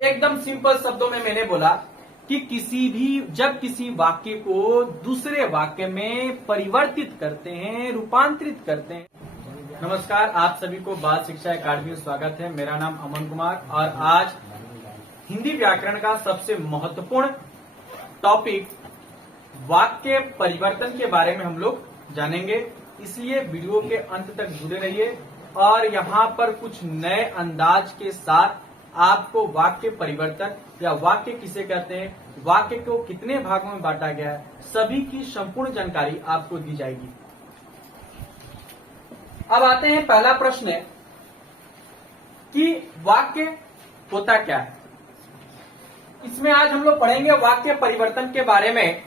एकदम सिंपल शब्दों में मैंने बोला कि जब किसी वाक्य को दूसरे वाक्य में परिवर्तित करते हैं, रूपांतरित करते हैं। नमस्कार, आप सभी को बाल शिक्षा अकादमी में स्वागत है। मेरा नाम अमन कुमार और आज हिंदी व्याकरण का सबसे महत्वपूर्ण टॉपिक वाक्य परिवर्तन के बारे में हम लोग जानेंगे। इसलिए वीडियो के अंत तक जुड़े रहिए और यहाँ पर कुछ नए अंदाज के साथ आपको वाक्य परिवर्तन या वाक्य किसे कहते हैं, वाक्य को कितने भागों में बांटा गया है, सभी की संपूर्ण जानकारी आपको दी जाएगी। अब आते हैं, पहला प्रश्न है कि वाक्य होता क्या है। इसमें आज हम लोग पढ़ेंगे वाक्य परिवर्तन के बारे में।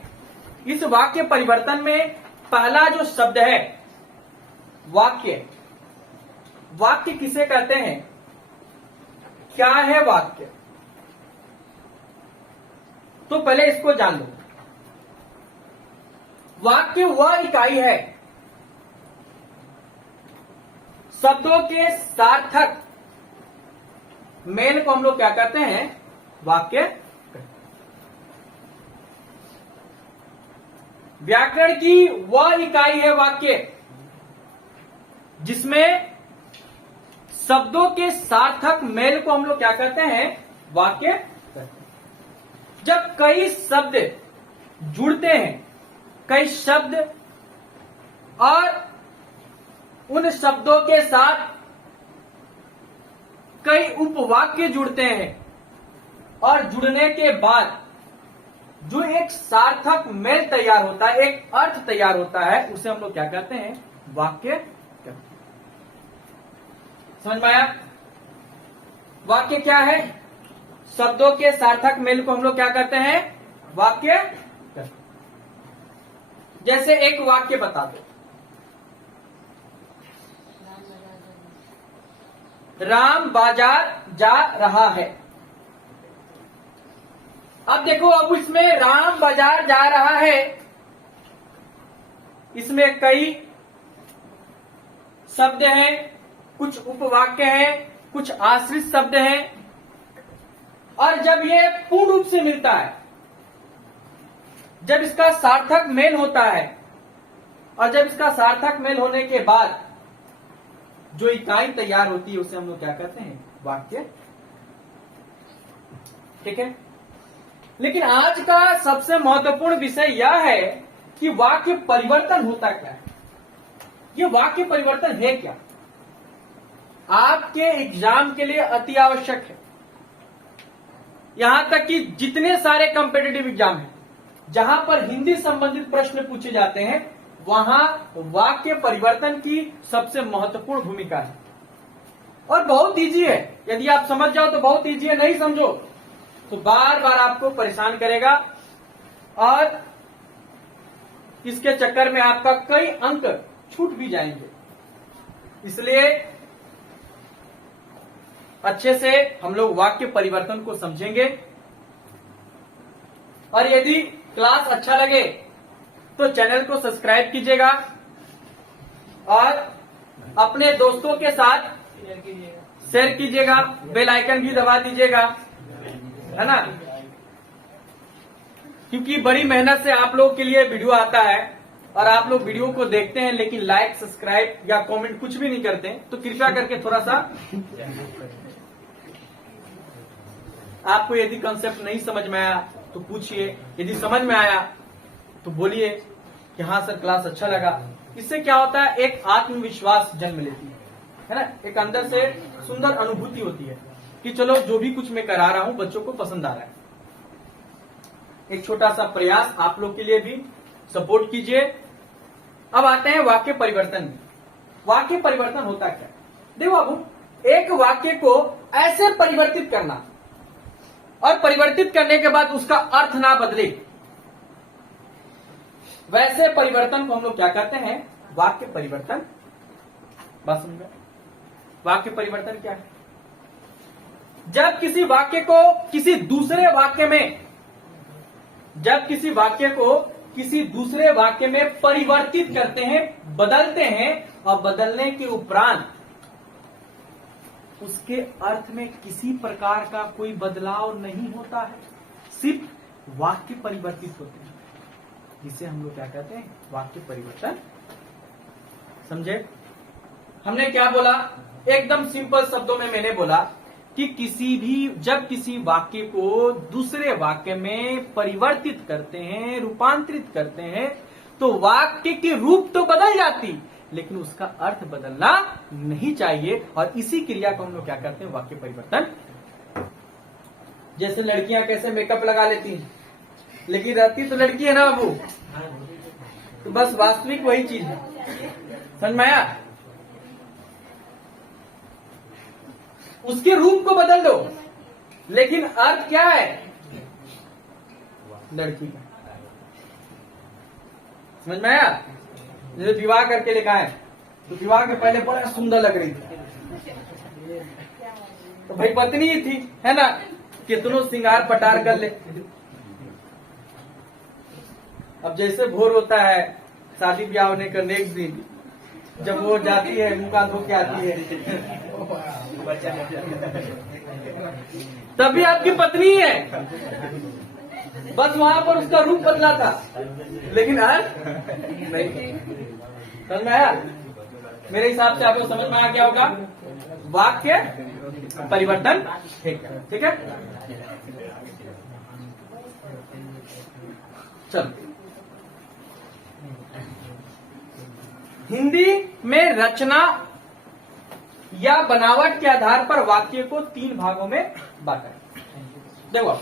इस वाक्य परिवर्तन में पहला जो शब्द है वाक्य, वाक्य किसे कहते हैं, क्या है वाक्य, तो पहले इसको जान लो। वाक्य वह इकाई है शब्दों के सार्थक मेल को हम लोग क्या कहते हैं, वाक्य। व्याकरण की वह इकाई है वाक्य जिसमें शब्दों के सार्थक मेल को हम लोग क्या कहते हैं, वाक्य। जब कई शब्द जुड़ते हैं, कई शब्द और उन शब्दों के साथ कई उपवाक्य जुड़ते हैं और जुड़ने के बाद जो एक सार्थक मेल तैयार होता है, एक अर्थ तैयार होता है, उसे हम लोग क्या कहते हैं, वाक्य। समझ में आया? वाक्य क्या है? शब्दों के सार्थक मेल को हम लोग क्या कहते हैं, वाक्य। जैसे एक वाक्य बता दो, राम बाजार जा रहा है। अब देखो, अब इसमें राम बाजार जा रहा है, इसमें कई शब्द हैं, कुछ उपवाक्य हैं, कुछ आश्रित शब्द हैं, और जब ये पूर्ण रूप से मिलता है, जब इसका सार्थक मेल होता है, और जब इसका सार्थक मेल होने के बाद जो इकाई तैयार होती है, उसे हम लोग क्या कहते हैं, वाक्य। ठीक है। लेकिन आज का सबसे महत्वपूर्ण विषय यह है कि वाक्य परिवर्तन होता क्या है। ये वाक्य परिवर्तन है क्या, आपके एग्जाम के लिए अति आवश्यक है। यहां तक कि जितने सारे कॉम्पिटिटिव एग्जाम हैं जहां पर हिंदी संबंधित प्रश्न पूछे जाते हैं, वहां वाक्य परिवर्तन की सबसे महत्वपूर्ण भूमिका है और बहुत इजी है। यदि आप समझ जाओ तो बहुत इजी है, नहीं समझो तो बार बार आपको परेशान करेगा और इसके चक्कर में आपका कई अंक छूट भी जाएंगे। इसलिए अच्छे से हम लोग वाक्य परिवर्तन को समझेंगे और यदि क्लास अच्छा लगे तो चैनल को सब्सक्राइब कीजिएगा और अपने दोस्तों के साथ शेयर कीजिएगा, बेल आइकन भी दबा दीजिएगा, है ना, क्योंकि बड़ी मेहनत से आप लोगों के लिए वीडियो आता है और आप लोग वीडियो को देखते हैं लेकिन लाइक, सब्सक्राइब या कमेंट कुछ भी नहीं करते, तो कृपया करके थोड़ा सा, आपको यदि कंसेप्ट नहीं समझ में आया तो पूछिए, यदि समझ में आया तो बोलिए कि हाँ सर क्लास अच्छा लगा। इससे क्या होता है, एक आत्मविश्वास जन्म लेती है ना, एक अंदर से सुंदर अनुभूति होती है कि चलो जो भी कुछ मैं करा रहा हूं बच्चों को पसंद आ रहा है। एक छोटा सा प्रयास आप लोग के लिए भी सपोर्ट कीजिए। अब आते हैं वाक्य परिवर्तन में। वाक्य परिवर्तन होता क्या? देखो, अब एक वाक्य को ऐसे परिवर्तित करना और परिवर्तित करने के बाद उसका अर्थ ना बदले, वैसे परिवर्तन को हम लोग क्या कहते हैं, वाक्य परिवर्तन। बात समझ में? वाक्य परिवर्तन क्या है? जब किसी वाक्य को किसी दूसरे वाक्य में, जब किसी वाक्य को किसी दूसरे वाक्य में परिवर्तित करते हैं, बदलते हैं, और बदलने के उपरांत उसके अर्थ में किसी प्रकार का कोई बदलाव नहीं होता है, सिर्फ वाक्य परिवर्तित होते हैं, जिसे हम लोग क्या कहते हैं, वाक्य परिवर्तन। समझे? हमने क्या बोला? एकदम सिंपल शब्दों में मैंने बोला कि जब किसी वाक्य को दूसरे वाक्य में परिवर्तित करते हैं, रूपांतरित करते हैं, तो वाक्य की रूप तो बदल जाती, लेकिन उसका अर्थ बदलना नहीं चाहिए, और इसी क्रिया को हम लोग क्या करते हैं, वाक्य परिवर्तन। जैसे लड़कियां कैसे मेकअप लगा लेती हैं, लेकिन रहती तो लड़की है ना बाबू, तो बस वास्तविक वही चीज है। समझ में आया? उसके रूप को बदल दो, लेकिन अर्थ क्या है, लड़की का। समझ में आया? जैसे विवाह करके लिखा है, तो विवाह के पहले बड़ा सुंदर लग रही थी, तो भाई पत्नी ही थी, है ना, कितनों श्रृंगार पटार कर ले। अब जैसे भोर होता है शादी ब्याह होने का नेक्स्ट दिन, जब वो जाती है मुंह हाथ धो के आती है, तभी आपकी पत्नी है, बस वहां पर उसका रूप बदला था, लेकिन अर्थ नहीं। समझ में आया? मेरे हिसाब से आपको समझ में आ गया होगा, वाक्य परिवर्तन। ठीक है, चलो। हिंदी में रचना या बनावट के आधार पर वाक्य को 3 भागों में बांटा है। देखो,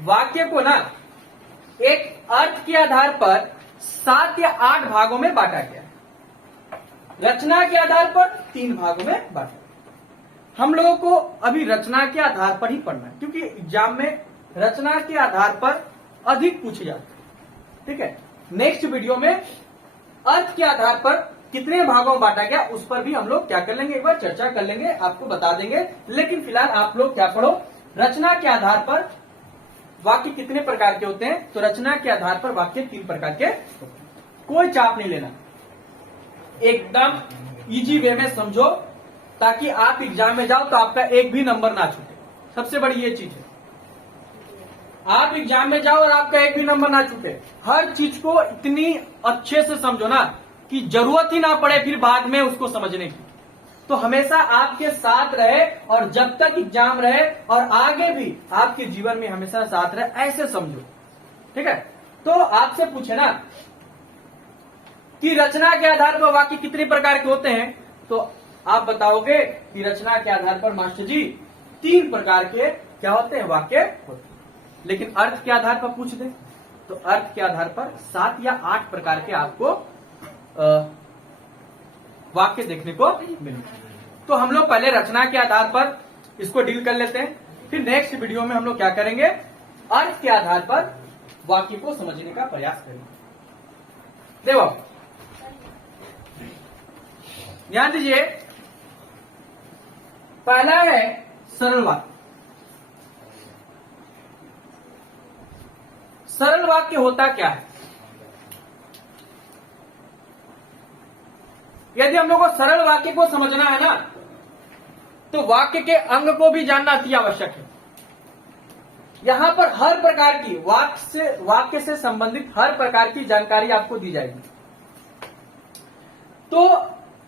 वाक्य को ना एक अर्थ के आधार पर 7 या 8 भागों में बांटा गया है, रचना के आधार पर 3 भागों में बांटा। हम लोगों को अभी रचना के आधार पर ही पढ़ना है, क्योंकि एग्जाम में रचना के आधार पर अधिक पूछे जाते हैं। ठीक है, नेक्स्ट वीडियो में अर्थ के आधार पर कितने भागों में बांटा गया, उस पर भी हम लोग क्या कर लेंगे, एक बार चर्चा कर लेंगे, आपको बता देंगे। लेकिन फिलहाल आप लोग क्या पढ़ो, रचना के आधार पर वाक्य कितने प्रकार के होते हैं, तो रचना के आधार पर वाक्य 3 प्रकार के होते हैं। कोई चाप नहीं लेना, एकदम इजी वे में समझो, ताकि आप एग्जाम में जाओ तो आपका एक भी नंबर ना छूटे। सबसे बड़ी ये चीज है, आप एग्जाम में जाओ और आपका एक भी नंबर ना छूटे। हर चीज को इतनी अच्छे से समझो ना कि जरूरत ही ना पड़े फिर बाद में उसको समझने की। तो हमेशा आपके साथ रहे, और जब तक एग्जाम रहे और आगे भी आपके जीवन में हमेशा साथ रहे, ऐसे समझो। ठीक है, तो आपसे पूछे ना कि रचना के आधार पर वाक्य कितने प्रकार के होते हैं, तो आप बताओगे कि रचना के आधार पर मास्टर जी 3 प्रकार के क्या होते हैं, वाक्य होते हैं। लेकिन अर्थ के आधार पर पूछ दे तो अर्थ के आधार पर 7 या 8 प्रकार के आपको वाक्य देखने को मिलेंगे। तो हम लोग पहले रचना के आधार पर इसको डील कर लेते हैं, फिर नेक्स्ट वीडियो में हम लोग क्या करेंगे, अर्थ के आधार पर वाक्य को समझने का प्रयास करेंगे। देखो, ध्यान दीजिए, पहला है सरल वाक्य। सरल वाक्य होता क्या है? यदि हम लोग को सरल वाक्य को समझना है ना, तो वाक्य के अंग को भी जानना अति आवश्यक है। यहां पर हर प्रकार की वाक्य से संबंधित हर प्रकार की जानकारी आपको दी जाएगी। तो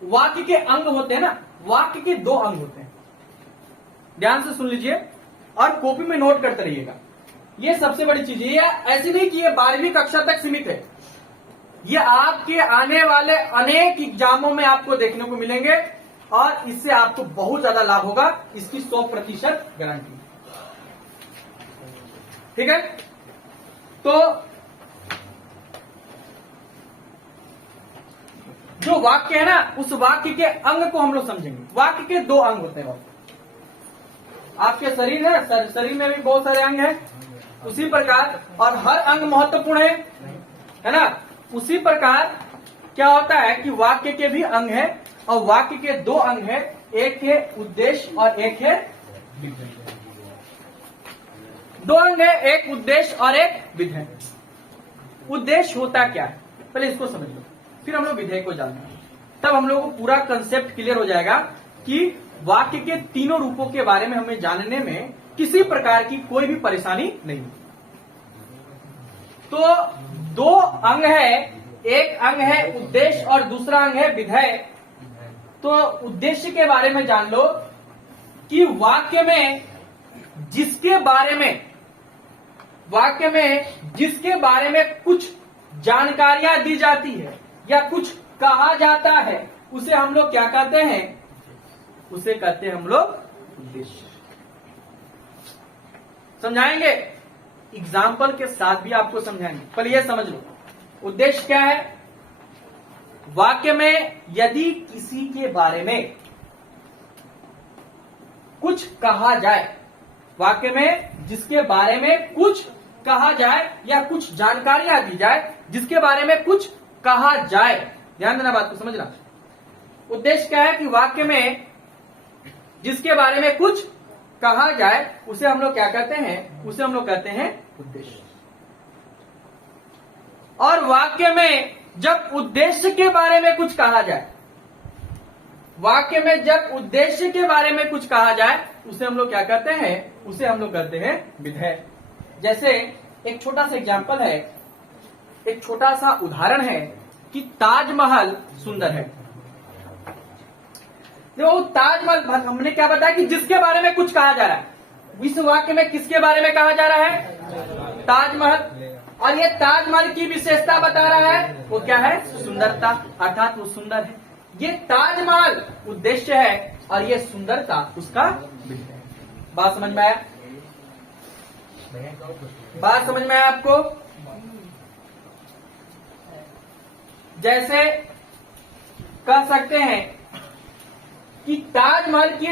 वाक्य के अंग होते हैं ना, वाक्य के 2 अंग होते हैं। ध्यान से सुन लीजिए और कॉपी में नोट करते रहिएगा। ये सबसे बड़ी चीज है। ये ऐसी नहीं कि ये 12वीं कक्षा तक सीमित है, ये आपके आने वाले अनेक एग्जामों में आपको देखने को मिलेंगे, और इससे आपको बहुत ज्यादा लाभ होगा, इसकी 100% गारंटी। ठीक है, तो जो वाक्य है ना, उस वाक्य के अंग को हम लोग समझेंगे। वाक्य के 2 अंग होते हैं। आपके शरीर है, शरीर में भी बहुत सारे अंग हैं, उसी प्रकार, और हर अंग महत्वपूर्ण है ना। उसी प्रकार क्या होता है कि वाक्य के भी अंग है, और वाक्य के 2 अंग है, एक है उद्देश्य और एक है विधेय। 2 अंग है, एक उद्देश्य और एक विधेय। उद्देश्य होता क्या है, पहले इसको समझ लो, फिर हम लोग विधेय को जानना है। तब हम लोग को पूरा कंसेप्ट क्लियर हो जाएगा कि वाक्य के तीनों रूपों के बारे में हमें जानने में किसी प्रकार की कोई भी परेशानी नहीं। तो दो अंग है, एक अंग है उद्देश्य और दूसरा अंग है विधेय। तो उद्देश्य के बारे में जान लो कि वाक्य में जिसके बारे में कुछ जानकारियां दी जाती है या कुछ कहा जाता है, उसे हम लोग क्या कहते हैं? उसे कहते हैं हम लोग उद्देश्य। समझाएंगे, एग्जाम्पल के साथ भी आपको समझाएंगे। पहले ये समझ लो, उद्देश्य क्या है? वाक्य में यदि किसी के बारे में कुछ कहा जाए, वाक्य में जिसके बारे में कुछ कहा जाए या कुछ जानकारियां दी जाए, जिसके बारे में कुछ कहा जाए, ध्यान देना, बात को समझना। उद्देश्य क्या है कि वाक्य में जिसके बारे में कुछ कहा जाए उसे हम लोग क्या कहते हैं? उसे हम लोग कहते हैं उद्देश्य। और वाक्य में जब उद्देश्य के बारे में कुछ कहा जाए, वाक्य में जब उद्देश्य के बारे में कुछ कहा जाए उसे हम लोग क्या कहते हैं? उसे हम लोग कहते हैं विधेय। जैसे एक छोटा सा एग्जाम्पल है, एक छोटा सा उदाहरण है कि ताजमहल सुंदर है। देखो ताजमहल, हमने क्या बताया कि जिसके बारे में कुछ कहा जा रहा है, इस वाक्य में किसके बारे में कहा जा रहा है? ताजमहल। और ये ताजमहल की विशेषता बता रहा है, वो क्या है? सुंदरता, अर्थात वो सुंदर है। ये ताजमहल उद्देश्य है और ये सुंदरता उसका विधेय है। बात समझ में आया? बात समझ में आया आपको? जैसे कह सकते हैं कि ताजमहल क्या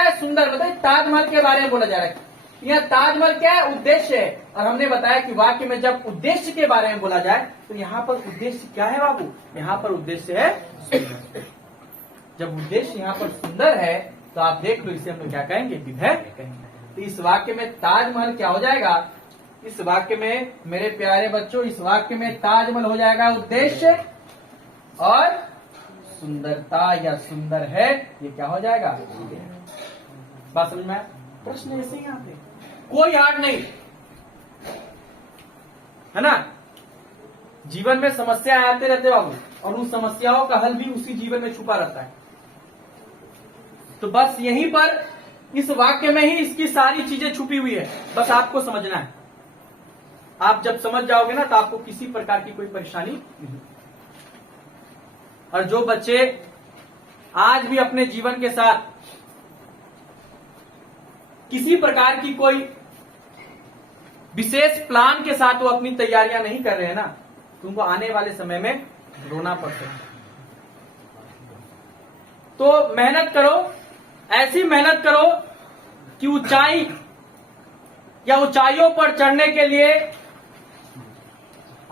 है? सुंदर। बताइए, ताजमहल के बारे में बोला जा रहा है। यह ताजमहल क्या है? उद्देश्य है। और हमने बताया कि वाक्य में जब उद्देश्य के बारे में बोला जाए तो यहाँ पर उद्देश्य क्या है बाबू? यहाँ पर उद्देश्य है सुंदर। जब उद्देश्य यहाँ पर सुंदर है तो आप देख लो, इसे हम लोग क्या कहेंगे? विधेय कहेंगे। तो इस वाक्य में ताजमहल क्या हो जाएगा? इस वाक्य में मेरे प्यारे बच्चों, इस वाक्य में ताजमहल हो जाएगा उद्देश्य और सुंदरता या सुंदर है, ये क्या हो जाएगा? बात समझ में आया? प्रश्न ऐसे ही आते, कोई हार्ड नहीं है ना। जीवन में समस्या आते रहते बाबू, और उन समस्याओं का हल भी उसी जीवन में छुपा रहता है। तो बस यहीं पर इस वाक्य में ही इसकी सारी चीजें छुपी हुई है, बस आपको समझना है। आप जब समझ जाओगे ना तो आपको किसी प्रकार की कोई परेशानी नहीं। और जो बच्चे आज भी अपने जीवन के साथ किसी प्रकार की कोई विशेष प्लान के साथ वो अपनी तैयारियां नहीं कर रहे हैं ना, तो उनको आने वाले समय में रोना पड़ सकता है। तो मेहनत करो, ऐसी मेहनत करो कि ऊंचाई या ऊंचाइयों पर चढ़ने के लिए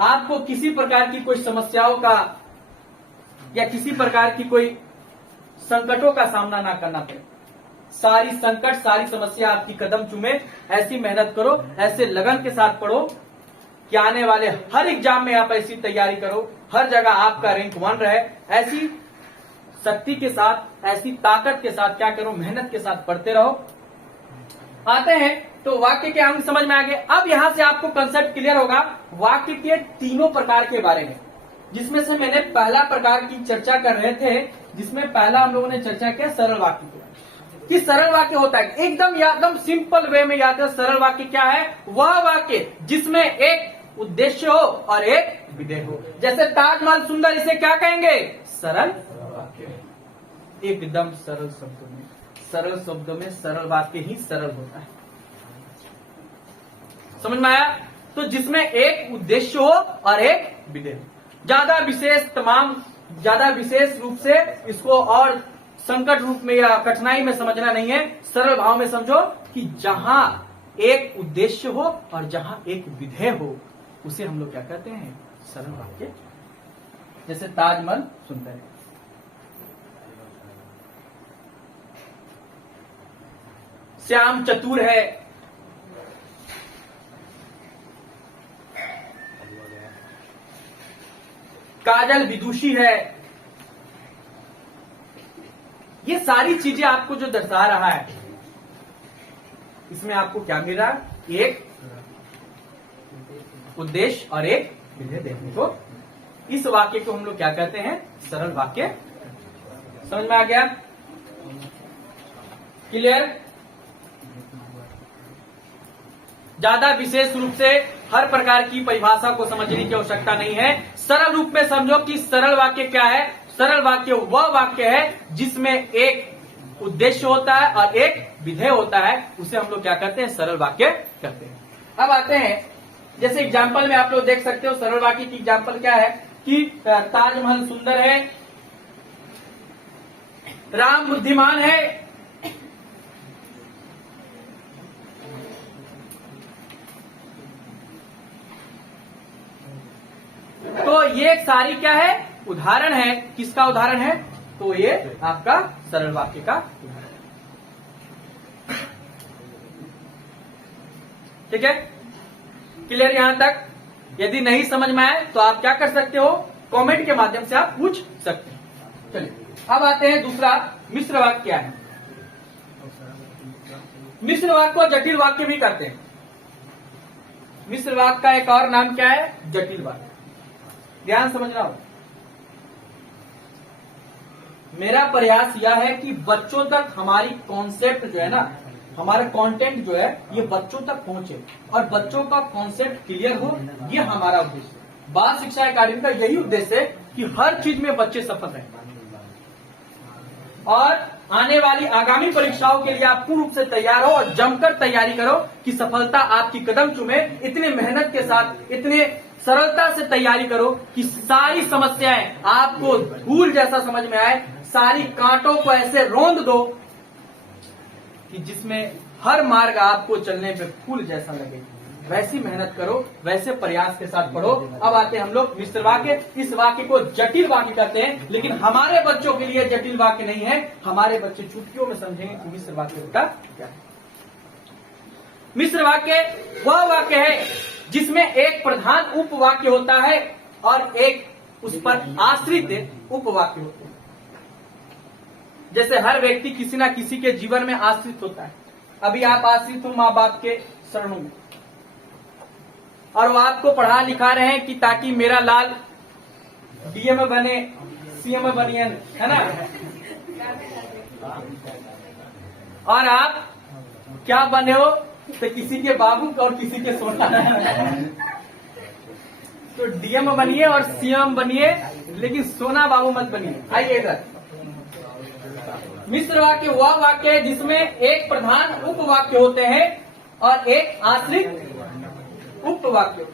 आपको किसी प्रकार की कोई समस्याओं का या किसी प्रकार की कोई संकटों का सामना ना करना पड़े। सारी संकट, सारी समस्या आपकी कदम चूमे। ऐसी मेहनत करो, ऐसे लगन के साथ पढ़ो कि आने वाले हर एग्जाम में आप ऐसी तैयारी करो, हर जगह आपका रैंक 1 रहे। ऐसी शक्ति के साथ, ऐसी ताकत के साथ क्या करो? मेहनत के साथ पढ़ते रहो। आते हैं तो वाक्य के अंग समझ में आ गए। अब यहां से आपको कंसेप्ट क्लियर होगा वाक्य के तीनों प्रकार के बारे में, जिसमें से मैंने पहला प्रकार की चर्चा कर रहे थे, जिसमें पहला हम लोगों ने चर्चा किया सरल वाक्य की। कि सरल वाक्य होता है, एकदम सिंपल वे में याद है। सरल वाक्य क्या है? वह वाक्य जिसमें एक उद्देश्य हो और एक विधेय हो। जैसे ताजमहल सुंदर, इसे क्या कहेंगे? सरल वाक्य। एकदम सरल शब्दों में, सरल शब्दों में सरल वाक्य ही सरल होता है। समझ में आया? तो जिसमें एक उद्देश्य हो और एक विधेय हो। ज्यादा विशेष रूप से इसको और संकट रूप में या कठिनाई में समझना नहीं है। सरल भाव में समझो कि जहां एक उद्देश्य हो और जहां एक विधेय हो, उसे हम लोग क्या कहते हैं? सरल वाक्य। जैसे ताजमहल सुंदर है, श्याम चतुर है, काजल विदुषी है, ये सारी चीजें आपको जो दर्शा रहा है, इसमें आपको क्या मिल रहा है? एक उद्देश्य और एक विधेय देखने को। इस वाक्य को हम लोग क्या कहते हैं? सरल वाक्य। समझ में आ गया? क्लियर? ज्यादा विशेष रूप से हर प्रकार की परिभाषा को समझने की आवश्यकता नहीं है। सरल रूप में समझो कि सरल वाक्य क्या है। सरल वाक्य वह वाक्य है जिसमें एक उद्देश्य होता है और एक विधेय होता है, उसे हम लोग क्या कहते हैं? सरल वाक्य कहते हैं। अब आते हैं, जैसे एग्जाम्पल में आप लोग देख सकते हो, सरल वाक्य की एग्जाम्पल क्या है कि ताजमहल सुंदर है, राम बुद्धिमान है, तो ये सारी क्या है? उदाहरण है। किसका उदाहरण है? तो ये आपका सरल वाक्य का उदाहरण। ठीक है? क्लियर यहां तक? यदि नहीं समझ में आए तो आप क्या कर सकते हो? कमेंट के माध्यम से आप पूछ सकते हैं। चलिए अब आते हैं दूसरा, मिश्र वाक्य क्या है? मिश्र वाक्य को जटिल वाक्य भी कहते हैं। मिश्र वाक्य का एक और नाम क्या है? जटिल वाक्य। ध्यान समझना हो। मेरा प्रयास यह है कि बच्चों तक हमारी कॉन्सेप्ट जो है ना, हमारा कंटेंट जो है, ये बच्चों तक पहुंचे और बच्चों का कॉन्सेप्ट क्लियर हो, ये हमारा उद्देश्य है। बाल शिक्षा अकादमी का यही उद्देश्य है कि हर चीज में बच्चे सफल रहें और आने वाली आगामी परीक्षाओं के लिए आप पूर्ण रूप से तैयार हो और जमकर तैयारी करो कि सफलता आपकी कदम चूमे। इतने मेहनत के साथ, इतने सरलता से तैयारी करो कि सारी समस्याएं आपको धूल जैसा समझ में आए, सारी कांटों को ऐसे रौंद दो कि जिसमें हर मार्ग आपको चलने में फूल जैसा लगे। वैसी मेहनत करो, वैसे प्रयास के साथ पढ़ो। अब आते हैं हम लोग मिश्र वाक्य। इस वाक्य को जटिल वाक्य कहते हैं, लेकिन हमारे बच्चों के लिए जटिल वाक्य नहीं है। हमारे बच्चे चुटकियों में समझेंगे कि मिश्र वाक्य होता क्या है। मिश्र वाक्य वह वाक्य है जिसमें एक प्रधान उपवाक्य होता है और एक उस पर आश्रित उपवाक्य होते हैं। जैसे हर व्यक्ति किसी ना किसी के जीवन में आश्रित होता है। अभी आप आश्रित हो माँ बाप के शरणों में, और वो आपको पढ़ा लिखा रहे हैं कि ताकि मेरा लाल डीएम बने, सीएम बनिए, है ना। और आप क्या बने हो? तो किसी के बाबू और किसी के सोना। तो डीएम बनिए और सीएम बनिए, लेकिन सोना बाबू मत बनिए। आइए इधर। मिश्र वाक्य वह वाक्य है जिसमें एक प्रधान उपवाक्य होते हैं और एक आश्रित उपवाक्य।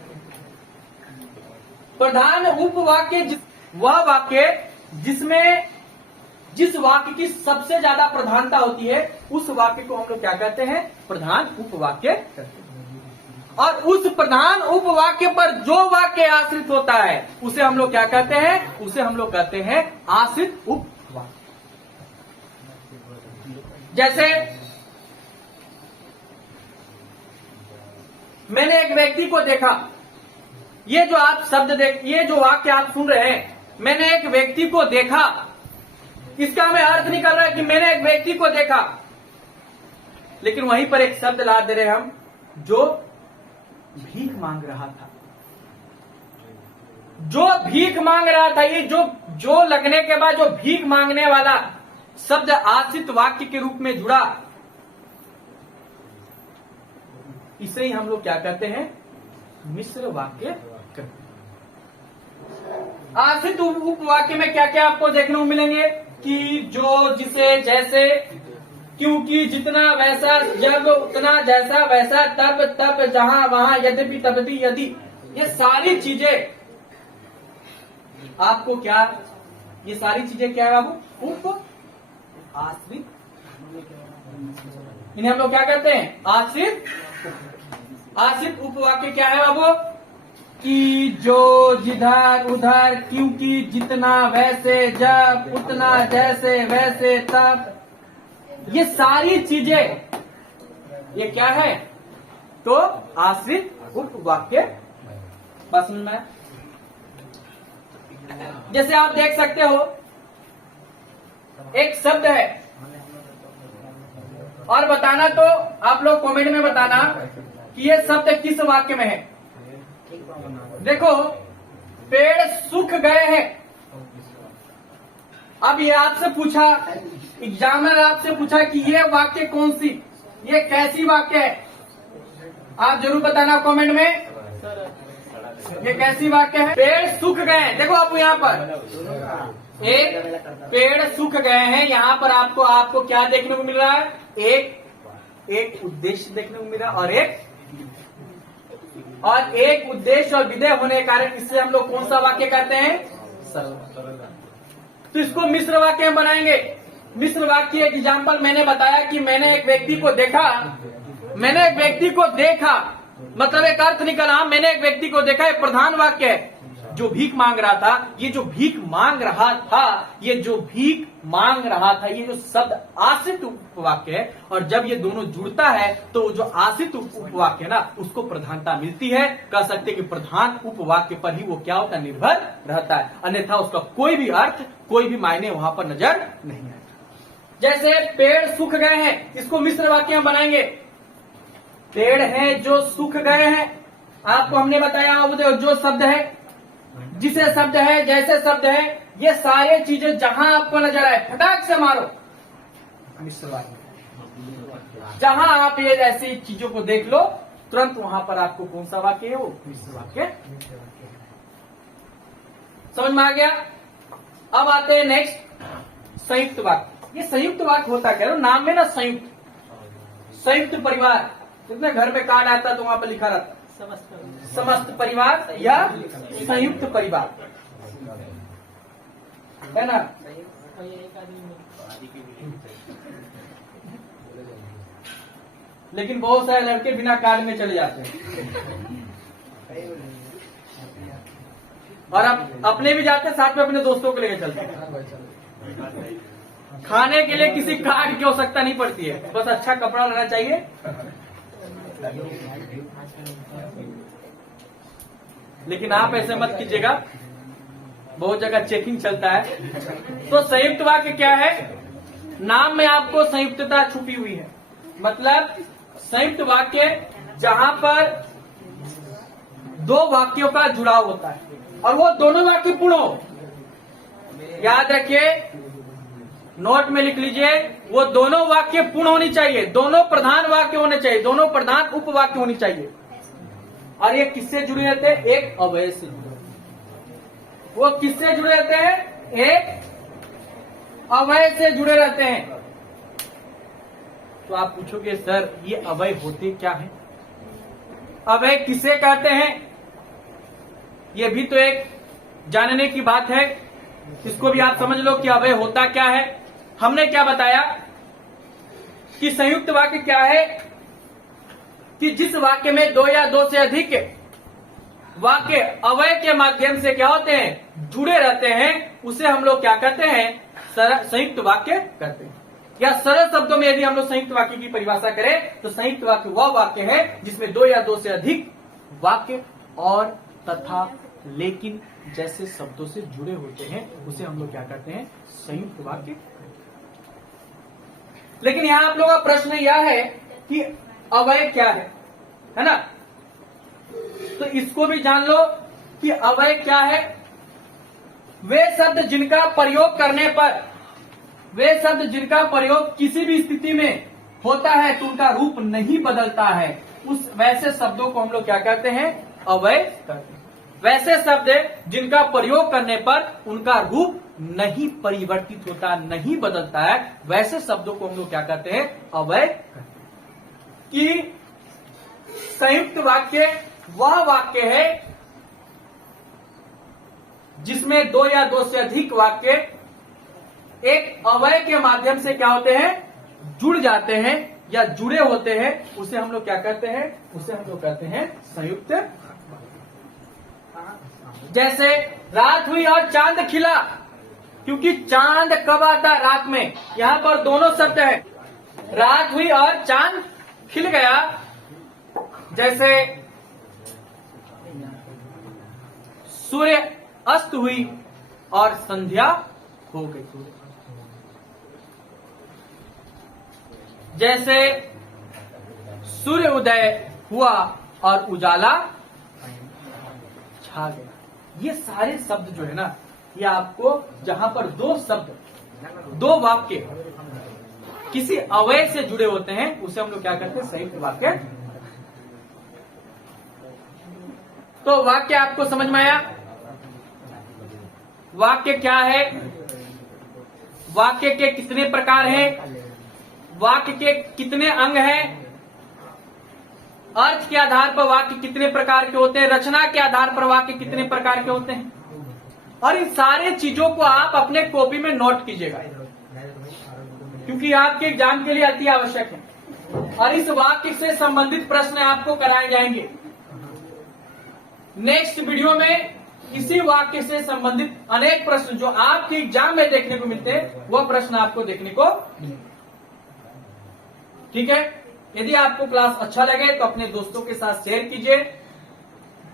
प्रधान उपवाक्य वह वाक्य जिसमें जिस वाक्य की सबसे ज्यादा प्रधानता होती है, उस वाक्य को हम लोग क्या कहते हैं? प्रधान उपवाक्य कहते हैं। और उस प्रधान उपवाक्य पर जो वाक्य आश्रित होता है, उसे हम लोग क्या कहते हैं? उसे हम लोग कहते हैं आश्रित उपवाक्य। जैसे मैंने एक व्यक्ति को देखा, ये जो आप शब्द ये जो वाक्य आप सुन रहे हैं, मैंने एक व्यक्ति को देखा, इसका हमें अर्थ नहीं कर रहा है कि मैंने एक व्यक्ति को देखा, लेकिन वहीं पर एक शब्द ला दे रहे हम, जो भीख मांग रहा था। जो भीख मांग रहा था, ये जो लगने के बाद जो भीख मांगने वाला शब्द आश्रित वाक्य के रूप में जुड़ा, इसे ही हम लोग क्या कहते हैं? मिश्र वाक्य कहते हैं। आश्रित उपवाक्य में क्या क्या आपको देखने को मिलेंगे कि जो, जिसे, जैसे, क्योंकि, जितना, वैसा, जब, उतना, जैसा, वैसा, तब, तब, जहां, वहां, यद्यपि, तदपि, यदि, ये सारी चीजें आपको क्या, ये सारी चीजें क्या है बाबू? उप आश्रित। इन्हें हम लोग क्या कहते हैं? आश्रित। आश्रित उपवाक्य क्या है बाबू? कि, जो, जिधर, उधर, क्योंकि, जितना, वैसे, जब, उतना, जैसे, वैसे, तब, ये सारी चीजें ये क्या है? तो आश्रित उपवाक्य। बस में जैसे आप देख सकते हो, एक शब्द है और बताना तो आप लोग कमेंट में बताना कि ये शब्द किस वाक्य में है। देखो, पेड़ सूख गए हैं। अब ये आपसे पूछा, एग्जामिनर आपसे पूछा कि ये वाक्य कौन सी, ये कैसी वाक्य है, आप जरूर बताना कमेंट में ये कैसी वाक्य है। पेड़ सूख गए हैं। देखो आप यहाँ पर एक पेड़ सूख गए हैं, यहाँ पर आपको क्या देखने को मिल रहा है, एक उद्देश्य देखने को मिल रहा है और एक उद्देश्य और विधेय होने के कारण इससे हम लोग कौन सा वाक्य कहते हैं, सरल। तो इसको मिश्र वाक्य हम बनाएंगे। मिश्र वाक्य एक एग्जाम्पल मैंने बताया कि मैंने एक व्यक्ति को देखा, मतलब एक अर्थ निकला, मैंने एक व्यक्ति को देखा, एक प्रधान वाक्य है। जो भीख मांग रहा था, ये जो भीख मांग रहा था, ये जो शब्द आश्रित उपवाक्य है, और जब ये दोनों जुड़ता है तो जो आश्रित उपवाक्य है ना, उसको प्रधानता मिलती है। कह सकते कि प्रधान उपवाक्य पर ही वो क्या होता है, निर्भर रहता है, अन्यथा उसका कोई भी अर्थ, कोई भी मायने वहां पर नजर नहीं आता। जैसे पेड़ सूख गए हैं, इसको मिश्र वाक्य हम बनाएंगे। पेड़ हैं जो सूख गए हैं, आपको हमने बताया जो शब्द है, जिसे शब्द है, जैसे शब्द है, ये सारे चीजें जहां आपको नजर आए फटाक से मारो मिश्र वाक्य। जहां आप ये ऐसी चीजों को देख लो, तुरंत वहां पर आपको कौन सा वाक्य है, वो मिश्र वाक्य। समझ में आ गया। अब आते हैं नेक्स्ट, संयुक्त वाक्य। ये संयुक्त वाक्य होता क्या है, नाम में ना संयुक्त परिवार। जितने घर में कार्ड आता तो वहां पर लिखा रहता समस्त परिवार या संयुक्त परिवार, है ना। लेकिन बहुत सारे लड़के बिना कार्ड में चले जाते हैं, और अब अपने भी जाते हैं, साथ में अपने दोस्तों को लेकर चलते हैं। खाने के लिए किसी कार्ड की आवश्यकता नहीं पड़ती है, बस अच्छा कपड़ा लेना चाहिए। लेकिन आप ऐसे मत कीजिएगा, बहुत जगह चेकिंग चलता है। तो संयुक्त वाक्य क्या है, नाम में आपको संयुक्तता छुपी हुई है। मतलब संयुक्त वाक्य जहां पर दो वाक्यों का जुड़ाव होता है और वो दोनों वाक्य पूर्ण हो। याद रखिए, नोट में लिख लीजिए, वो दोनों वाक्य पूर्ण होनी चाहिए, दोनों प्रधान वाक्य होने चाहिए, दोनों प्रधान उपवाक्य होनी चाहिए। और ये किससे जुड़े रहते हैं, एक अव्यय से जुड़े। वो किससे जुड़े रहते हैं, एक अव्यय से जुड़े रहते हैं। तो आप पूछोगे सर ये अव्यय होते क्या है, अव्यय किसे कहते हैं, ये भी तो एक जानने की बात है। इसको भी आप समझ लो कि अव्यय होता क्या है। हमने क्या बताया कि संयुक्त वाक्य क्या है, कि जिस वाक्य में दो या दो से अधिक वाक्य अव्यय के माध्यम से क्या होते हैं, जुड़े रहते हैं, उसे हम लोग क्या कहते हैं, संयुक्त वाक्य कहते हैं। या सरल शब्दों में यदि हम लोग संयुक्त वाक्य की परिभाषा करें तो संयुक्त वाक्य वह वाक्य है जिसमें दो या दो से अधिक वाक्य और, तथा, लेकिन जैसे शब्दों से जुड़े होते हैं, उसे हम लोग क्या कहते हैं, संयुक्त वाक्य। लेकिन यहां आप लोगों का प्रश्न यह है कि अव्यय क्या है ना। तो इसको भी जान लो कि अव्यय क्या है। वे शब्द जिनका प्रयोग किसी भी स्थिति में होता है तो उनका रूप नहीं बदलता है, उस वैसे शब्दों को हम लोग क्या कहते हैं, अव्यय कहते हैं। वैसे शब्द जिनका प्रयोग करने पर उनका रूप नहीं परिवर्तित होता, नहीं बदलता है, वैसे शब्दों को हम लोग क्या कहते हैं, अव्यय कहते हैं। कि संयुक्त वाक्य वह वाक्य है जिसमें दो या दो से अधिक वाक्य एक अव्यय के माध्यम से क्या होते हैं, जुड़ जाते हैं या जुड़े होते हैं, उसे हम लोग क्या कहते हैं, उसे हम लोग कहते हैं संयुक्त। जैसे रात हुई और चांद खिला, क्योंकि चांद कब आता है, रात में। यहां पर दोनों शब्द है, रात हुई और चांद खिल गया। जैसे सूर्य अस्त हुई और संध्या हो गई। जैसे सूर्य उदय हुआ और उजाला छा गया। ये सारे शब्द जो है ना, ये आपको जहां पर दो शब्द, दो वाक्य किसी अवयव से जुड़े होते हैं, उसे हम लोग क्या कहते हैं? संयुक्त वाक्य। तो वाक्य आपको समझ में आया? वाक्य क्या है? वाक्य के कितने प्रकार हैं? वाक्य के कितने अंग हैं? अर्थ के आधार पर वाक्य कितने प्रकार के होते हैं? रचना के आधार पर वाक्य कितने प्रकार के होते हैं? और इन सारे चीजों को आप अपने कॉपी में नोट कीजिएगा, क्योंकि आपके एग्जाम के लिए अति आवश्यक है। और इस वाक्य से संबंधित प्रश्न आपको कराए जाएंगे। नेक्स्ट वीडियो में इसी वाक्य से संबंधित अनेक प्रश्न जो आपके एग्जाम में देखने को मिलते हैं, वह प्रश्न आपको देखने को मिलेंगे। ठीक है? यदि आपको क्लास अच्छा लगे तो अपने दोस्तों के साथ शेयर कीजिए,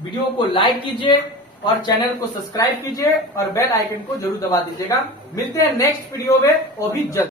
वीडियो को लाइक कीजिए और चैनल को सब्सक्राइब कीजिए और बेल आइकन को जरूर दबा दीजिएगा। मिलते हैं नेक्स्ट वीडियो में, वो भी जल्द।